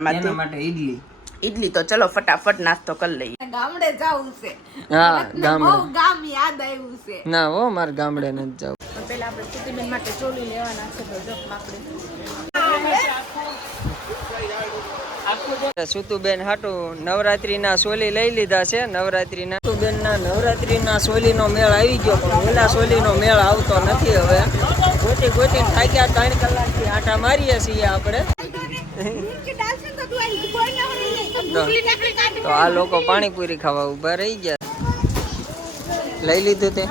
એના માટે ઈડલી. ઈડલી તો ચલો ફટાફટ નાસ્તો કરી લઈએ. ગામડે જવું છે. હા બહુ ગામ યાદ આવ્યું છે. ના હો મારે ગામડે ન જવું. પહેલા આપણે સુતીબેન માટે ચોલી લેવાના છે તો જો આપણે સુતુબેન હાટું નવરાત્રીના સોલી લઈ લીધા છે. નવરાત્રીના સુતુબેનના નવરાત્રીના સોલીનો મેળ આવી ગયો પણ ઓલા સોલીનો મેળ આવતો નથી હવે. ગોતી ગોતી થાક્યા ત્રણ કલાકથી આટા મારીએ છીએ આપણે. તો આ લોકો પાણીપુરી ખાવા ઊભા રહી ગયા. લઈ લીધું તે?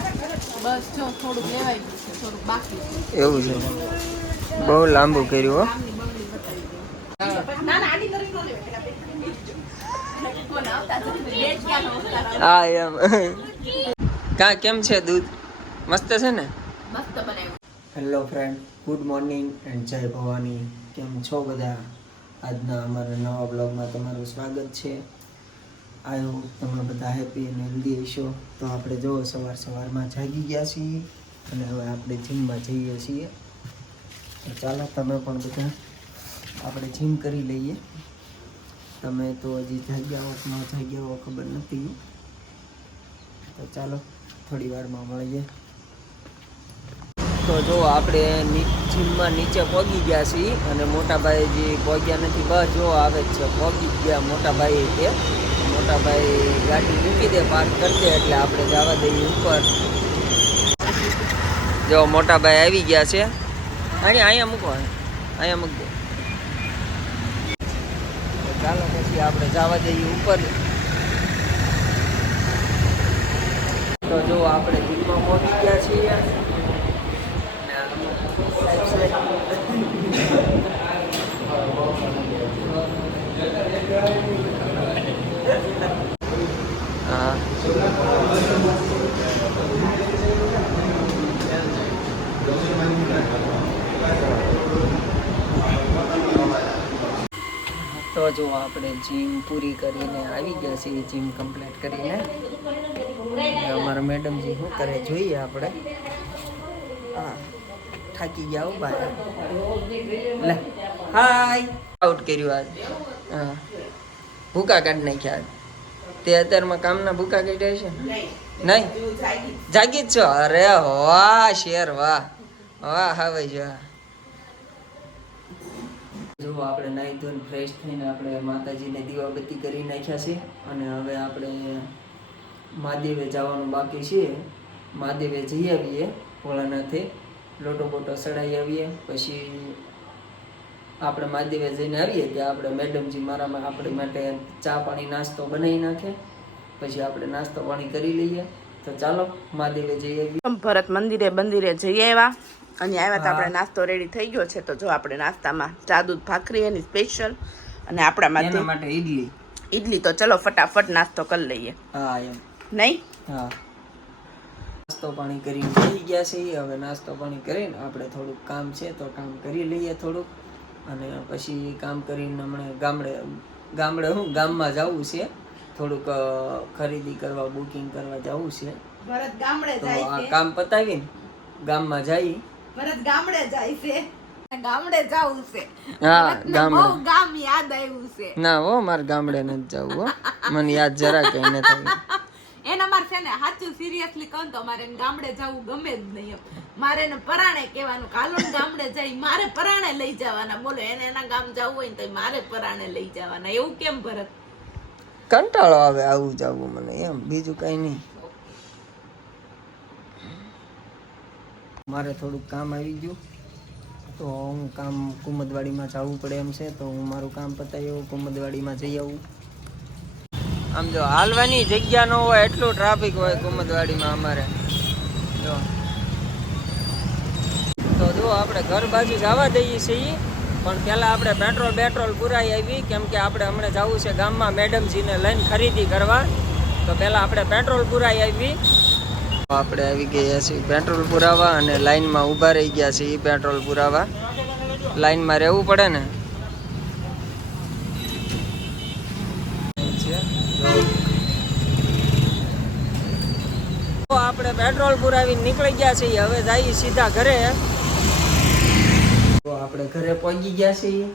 બસ જો થોડું લેવાય થોડું બાકી એવું છે. બહુ લાંબુ કર્યું હો. હા એમ. કા કેમ છે દૂધ? મસ્ત છે ને? મસ્ત બનાવ્યું. Hello friend good morning and જય ભવાની કેમ છો બધા? આજના અમારા નવા બ્લોગમાં તમારું સ્વાગત છે. આવ્યો તમે બધા હેપી અને હેલ્ધી હશો? તો આપણે જો સવાર સવારમાં જાગી ગયા છીએ અને હવે આપણે જીમમાં જઈએ છીએ. તો ચાલો તમે પણ બધા આપણે જીમ કરી લઈએ. તમે તો હજી જાગ્યા હો ન જાગ્યા હો ખબર નથી. તો ચાલો થોડી વારમાં મળીએ. તો જો આપણે જીમમાં નીચે પહોંચી ગયા છીએ અને મોટાભાઈ જે પહોંચ્યા નથી, બસ જો આવે છે. પહોંચી ગયા મોટાભાઈ તે મોટાભાઈ ગાડી મૂકી દે પાર્ક કરી દે, એટલે આપણે જવા દઈએ ઉપર. જો મોટાભાઈ આવી ગયા છે. અહીંયા અહીંયા મૂકો અહીંયા મૂકી દે. ચાલો પછી આપણે જવા દઈએ ઉપર. તો જો આપણે જીમમાં પહોંચી ગયા છીએ. તો જો આપણે જીમ પૂરી કરીને આવી ગયા છીએ જીમ કમ્પ્લીટ કરીને. અમારા મેડમજી શું કરે જોઈએ આપણે? હા. થાકી ગયા હો ભાઈ. લે, હાય. આઉટ કર્યું આજ. હા. ભૂકા કાઢી નાખ્યા તે અત્યારમાં કામના ભૂકા કાઢ્યા છે? નહીં? જાગી જ છો? અરે વાહ, શેર, વાહ. વાહ હવે જો જો, આપણે નાહી ધોઈને ફ્રેશ થઈને આપણે માતાજીને દીવાબત્તી કરી નાખ્યા છે. અને હવે આપણે મહાદેવે જવાનું બાકી છે. મહાદેવે જઈ આવીએ ભોળાનાથે. લોટો બોટો ચડાવી આવીએ. પછી આપણે માધ્યમે જઈને આવીએ ત્યાં આપણે મેડમજી મારા આપણે માટે ચા પાણી નાસ્તો બનાવી નાખે. પછી આપણે નાસ્તો પાણી કરી લઈએ. તો ચાલો મહાદેવે જઈ આવીએ. ભરત મંદિરે મંદિરે જઈ આવ્યા. અને આવ્યા તો આપણે નાસ્તો રેડી થઈ ગયો છે. તો જો આપણે નાસ્તામાં ચા દૂધ ભાખરી એની સ્પેશિયલ અને આપણા માટે માટે ઈડલી. ઈડલી. તો ચલો ફટાફટ નાસ્તો કરી લઈએ. હા એમ. નહીં? હા. નાસ્તો પાણી કરીને થઈ ગયા છે હવે નાસ્તો પાણી કરીને આપણે થોડુંક કામ છે તો કામ કરી લઈએ થોડુંક. અને પછી કામ કરીને હમણાં ગામડે ગામડે હું ગામમાં જવું છે. થોડુંક ખરીદી કરવા બુકિંગ કરવા જવું છે. તો આ કામ પતાવીને ગામમાં જઈ ભરત ગામડે જાય છે. ગામડે જવું છે. હા ગામડે. ગામ યાદ આવ્યું છે. ના હો મારે ગામડે નથી જવું હો. મને યાદ જરા કઈ નથી એના મારે છે ને સાચું સિરિયસલી કહું તો મારે ગામડે જવું ગમે જ નહીં એમ. મારે એને પરાણે કહેવાનું કે ગામડે જઈ, મારે પરાણે લઈ જવાના. બોલો, એને એના ગામ જવું હોય ને તો મારે પરાણે લઈ જવાના. એવું કેમ ભરત? કંટાળો આવે આવું જવું મને, એમ, બીજું કઈ નહીં. મારે થોડુંક કામ આવી ગયું, તો હું કામ કુમદવાડીમાં જવું પડે એમ છે, તો હું મારું કામ પતાવી આવું, કુમદવાડીમાં જઈ આવું. આમ જો, હાલવાની જગ્યા ન હોય એટલું ટ્રાફિક હોય કુમદવાડીમાં અમારે. જો. તો જો, આપણે ઘર બાજુ જવા દઈએ છીએ, પણ પહેલાં આપણે પેટ્રોલ પેટ્રોલ પુરાઈ આવી, કેમ કે આપણે હમણાં જવું છે ગામમાં મેડમજીને લઈને ખરીદી કરવા. તો પહેલાં આપણે પેટ્રોલ પુરાઈ આવી. આપણે આવી ગયા છીએ પેટ્રોલ પુરાવા અને લાઇનમાં ઊભા રહી ગયા છીએ પેટ્રોલ પુરાવા. લાઈનમાં રહેવું પડે ને તો આપણે પેટ્રોલ પુરાવીને નીકળી ગયા છીએ હવે જઈએ સીધા ઘરે. તો આપણે ઘરે પહોંચી ગયા છીએ.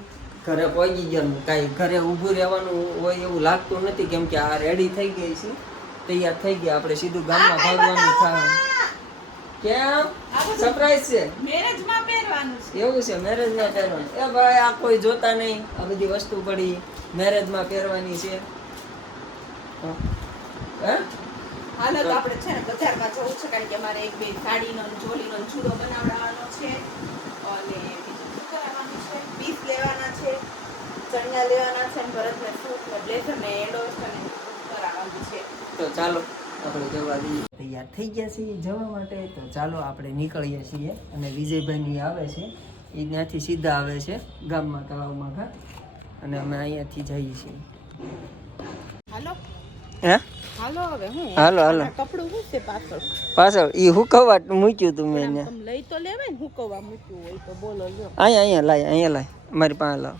ઘરે પહોંચી ગયા કાંઈ ઘરે ઊભું રહેવાનું હોય એવું લાગતું નથી કેમ કે આ રેડી થઈ ગઈ છે. તૈયાર થઈ ગયા આપણે સીધું ગામમાં ભાગવાનું થાય. કેમ? સરપ્રાઈઝ છે? મેરેજમાં પહેરવાનું છે. એવું છે મેરેજમાં પહેરવાનું. એ ભાઈ આ કોઈ જોતા નહીં. આ બધી વસ્તુ પડી મેરેજમાં પહેરવાની છે. હે? હાલો તો આપણે છે ને બજારમાં જવું છે કારણ કે અમારે એક બે સાડીનો ચોલીનો ચૂડો બનાવડાવવાનો છે. અને બીજું છે? પીસ લેવાના છે ચણિયા લેવાના છે ને ભરતને સૂટ ને બ્લેઝર ને એન્ડોર્સ ને કરાવવાનું છે. તો ચાલો આપણે જવા દઈએ. તૈયાર થઈ ગયા છીએ જવા માટે તો ચાલો આપણે નીકળીએ છીએ. અને વિજયભાઈની આવે છે એ ત્યાંથી સીધા આવે છે ગામમાં તળાવમાં ઘાટ. અને અમે અહીંયાથી જઈએ છીએ. હાલો. હે? હાલો હવે હું? હાલો હાલો. કપડું શું છે પાછળ? પાછળ એ હુકવવા મૂક્યું તું મેં અહીંયા. લઈ તો લેવાય ને હુકવવા મૂક્યું હોય તો બોલો લ્યો. અહીંયા અહીંયા લાય અહીંયા લાય. મારી પાસે લાવ.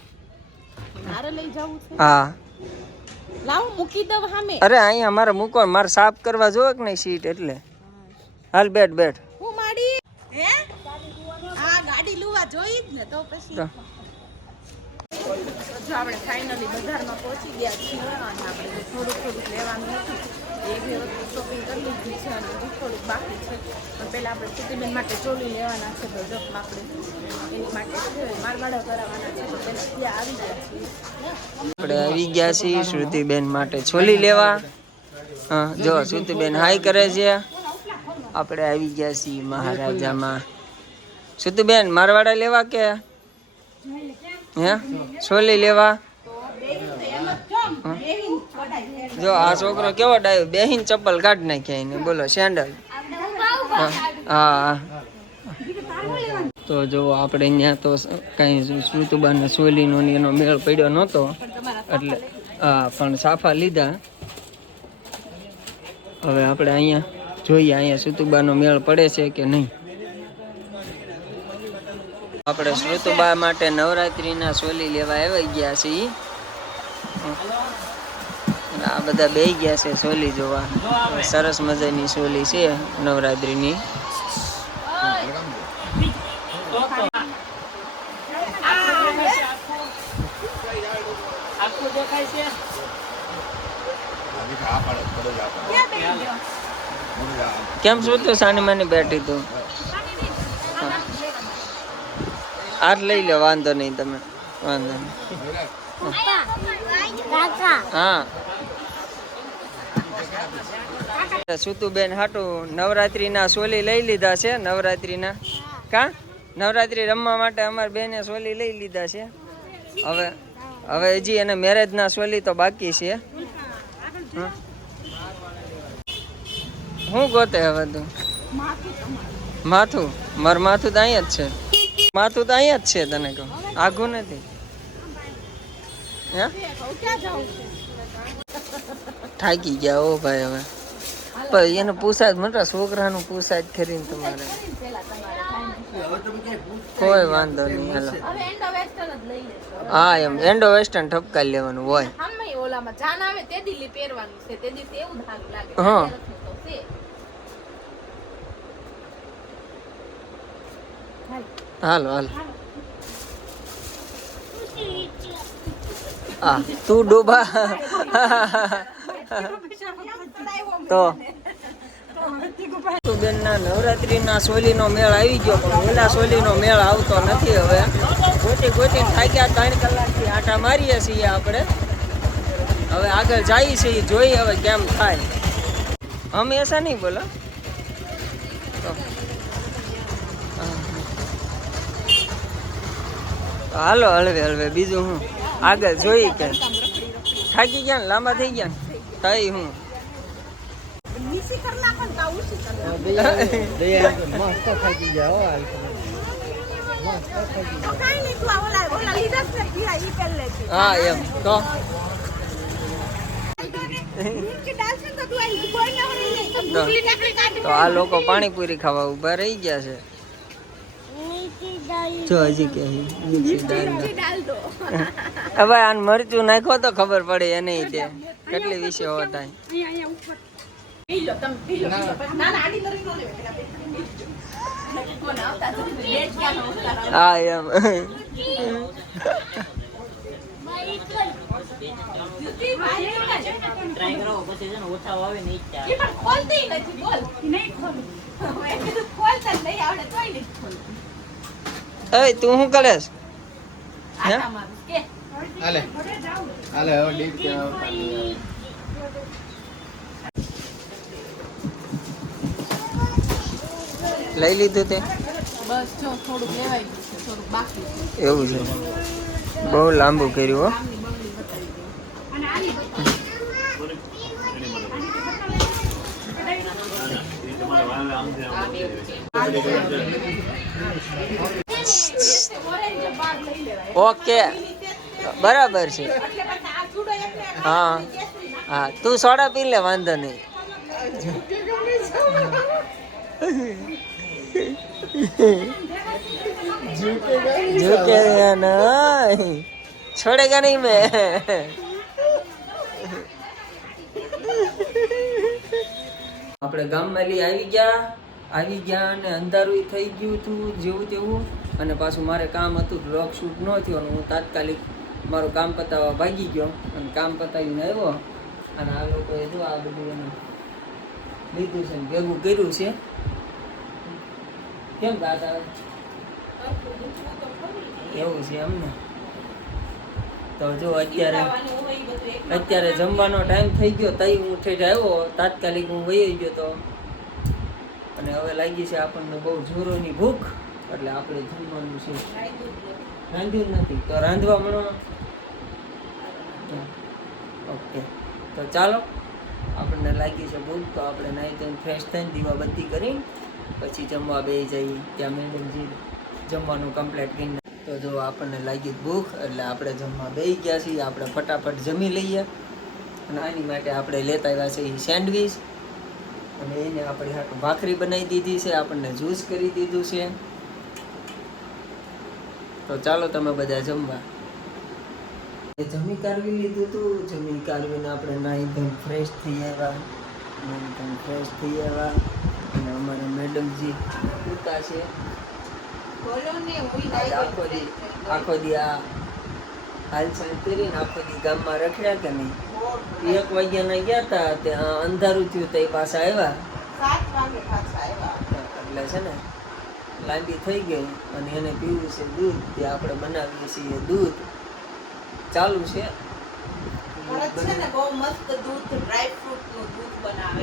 મારે લઈ જવું છે? હા. લાવો મૂકી દઉં સામે અરે અહીંયા મારે મૂકવા મારે સાફ કરવા જોવે કે નહીં સીટ એટલે? હાલ બેઠ બેઠ. હું માડી? હે? આ ગાડી લુવા જોઈ જ ને તો પછી. તો તો. જો આપણે ફાઇનલી બજારમાં પહોંચી ગયા છીએ અને આપણે થોડુંક થોડુંક લેવાનું હતું. એ બે વસ્તુ શોપિંગ કરી લીધી છે અને થોડુંક બાકી છે. પણ પહેલાં આપણે સિટીબેન માટે ચોલી લેવાના છે, તો આપણે એની માટે મારવાડા કરાવવાના છે, તો પહેલાં ત્યાં આવી ગયા છીએ. આપણે આવી ગયા છીએ શ્રુતિબેન માટે છોલી લેવા. હા, જો, શ્રુતિબેન હાઈ કરે છે. આપણે આવી ગયા છીએ મહારાજામાં. શ્રુતિબેન, મારવાડા લેવા કે? હે? છોલી લેવા? જો આ છોકરો કેવો ડાયો? બેહીન ચપ્પલ કાઢ નાખ્યા એને. બોલો સેન્ડલ. હા. તો જો આપણે અહીંયા તો કાંઈ શ્રુતુબાને સોલીનો ને એનો મેળ પડ્યો નહોતો. એટલે હા પણ સાફા લીધા. હવે આપણે અહીંયા જોઈએ અહીંયા સુતુબાનો મેળ પડે છે કે નહીં? આપણે શ્રુતુબા માટે નવરાત્રીના સોલી લેવા આવી ગયા છીએ. આ બધા બે ગયા છે સોલી જોવા. સરસ મજાની સોલી છે નવરાત્રીની. કેમ શું તું સાની માની બેઠી તું? આજ લઈ લો વાંધો નહીં તમે વાંધો નહીં. હા. સુતુબેન હાટુ નવરાત્રિના સોલી લઈ લીધા છે નવરાત્રિના. કા? નવરાત્રી રમવા માટે અમારી બેને સોલી લઈ લીધા છે. હવે હવે હજી એને મેરેજના સોલી તો બાકી છે. હં. હું ગોતે હવે તું? માથું? મારું માથું તો અહીંયા જ છે. માથું તો અહીંયા જ છે તને કહું. આઘું નથી. હે? થાકી ગયા ઓ ભાઈ હવે. પણ એને પૂછાય મોટા છોકરાનું પૂછાય કરીને તમારે. કોઈ વાંધો નહીં હાલો. હા એમ એન્ડો વેસ્ટર્ન ઠપકા લેવાનું હોય. હામે ઓલામાં જાન આવે તે દિલ્હી પહેરવાનું છે તે દિવસે એવું સારું લાગે હા. અત્યારસનું તો છે. હાલો હાલો. આ, તું ડોબા તો. બેનના નવરાત્રીના સોલીનો મેળ આવી ગયો, પણ ઓલા સોલીનો મેળ આવતો નથી હવે. ગોતી ગોતી થાક્યા ત્રણ કલાકથી આટા મારીએ છીએ આપણે. હવે આગળ જઈએ છીએ જોઈએ હવે કેમ થાય. હંમેશા નહીં બોલો તો હા. તો હાલો હળવે હળવે. બીજું હું? આગળ જોઈ કે. થાકી ગયા ને? લાંબા થઈ ગયા ને? થઈ હું. હા એમ. તો? તો આ કોઈ ના હોય નહીં, તો ભૂખલી ઢાકળી કાઢી તો આ લોકો પાણીપુરી ખાવા ઊભા રહી ગયા છે. જો હજી કે હવે આન મરચું નાખો તો ખબર પડે એને તે કેટલી વિશે હોતા. હા એમ. ટ્રાય કરાવો પછી છે ને ઓછા આવે ને ઈ એ પણ ખોલતી નથી બોલ નહીં ખોલું ખોલતા નહીં આવડે તોય નથી ખોલતી એ તું શું કરેશ હે? આટા મારું કે હાલે. હાલે હવે ડીપ કે લઈ લીધું તે? બસ જો થોડું લેવાઈ ગયું છે થોડુંક બાકી. એવું છે. બહુ લાંબુ કર્યું હો આમની બંગડી બતાવી દઉં ઓરેન્જ બાર લઈ લેવાય ઓકે બરાબર છે એટલે પછી આ ચૂડો એટલે હા હા તું સોડા પી લે વાંધો નહીં झुकेगा नहीं छोड़ेगा नहीं मैं આપણે ગામમાં લઈ આવી ગયા આવી ગયા અને અંધારું થઈ ગયું હતું જેવું તેવું. અને પાછું મારે કામ હતું બ્લોગ શૂટ ન થયો અને હું તાત્કાલિક મારું કામ પતાવવા ભાગી ગયો. અને કામ પતાવીને આવ્યો. અને આ લોકોએ જો આ બધું એને લીધું છે ભેગું કર્યું છે. કેમ દાદા એવું છે એમને. તો જો અત્યારે અત્યારે જમવાનો ટાઈમ થઈ ગયો, તઈ હું ઠેઠ આવ્યો. તાત્કાલિક હું વહી ગયો તો અને હવે લાગી છે આપણને બહુ જોરોની ભૂખ, એટલે આપણે જમવાનું છે. રાંધ્યું નથી. તો રાંધવા મળો. ઓકે. તો ચાલો, આપણને લાગી છે ભૂખ, તો આપણે નાહી ધોઈને ફ્રેશ થઈને દીવા બત્તી કરી, પછી જમવા બે જઈએ. ત્યાં મેડમજી જમવાનું કમ્પ્લીટ કરીને તો જો આપણને લાગી ભૂખ, એટલે આપણે જમવા બેસી ગયા છીએ. આપણે ફટાફટ જમી લઈએ. અને આની માટે આપણે લેતા આવ્યા છીએ સેન્ડવીચ અને એને આપણે હાટું ભાખરી બનાવી દીધી છે આપણને જ્યુસ કરી દીધું છે. તો ચાલો તમે બધા જમવા. એ જમી કાઢવી લીધું હતું જમી કાઢવીને આપણે નાહી ધોઈને ફ્રેશ થઈ આવ્યા. નાહી ધોઈને ફ્રેશ થઈ આવ્યા. અને અમારા મેડમજી ઉતા છે. આખો દી આ હાલ સાંજ કરીને આખો દી ગામમાં રખ્યા કે નહીં? એક વાગ્યાના ગયા હતા ત્યાં અંધારું થયું તો પાછા આવ્યા. પાછા આવ્યા. એટલે છે ને લાંબી થઈ ગઈ અને એને પીવું છે દૂધ તે આપણે બનાવીએ છીએ દૂધ. ચાલુ છે.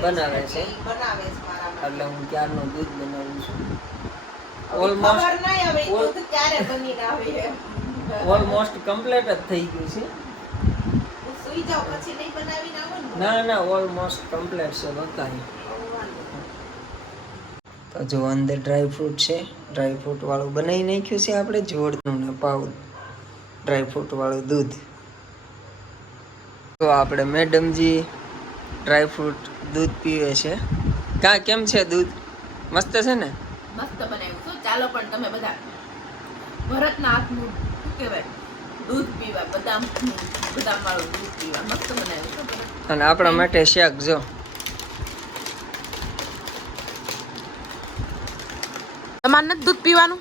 બનાવે છે. એટલે હું ક્યારનો દૂધ બનાવું છું? ઓલમોસ્ટ. ઓલમોસ્ટ કમ્પ્લીટ જ થઈ ગયું છે. હું જાવ પછી નહીં બનાવીને આવું ને ના ના ઓલમોસ્ટ કમ્પ્લીટ છે બતાવી. તો જો અંદર ડ્રાયફ્રૂટ છે ડ્રાયફ્રૂટ વાળું બનાવી નાખ્યું છે આપણે જોડનું ને પાઉ. ડ્રાયફ્રૂટ વાળું દૂધ. તો આપણે મેડમજી ડ્રાયફ્રૂટ દૂધ પીવે છે. કા કેમ છે દૂધ? મસ્ત છે ને? મસ્ત બનાવ્યું છે. ચાલો પણ તમે બધા ભરતના હાથનું શું કહેવાય? દૂધ પીવા બદામ બદામ વાળું દૂધ પીવા મસ્ત બનાવ્યું અને આપણા માટે શેક જો. તમારે નથી દૂધ પીવાનું?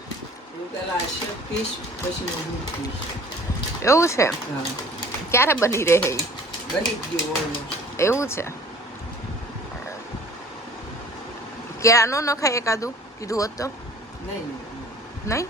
હું પેલા શેક પીશ પછી હું દૂધ પીશ એવું છે? ક્યારે બની રહે. એવું છે? કેળાનો નો નખાય એકાદું? કીધું હોત તો? નહીં નહીં નહીં?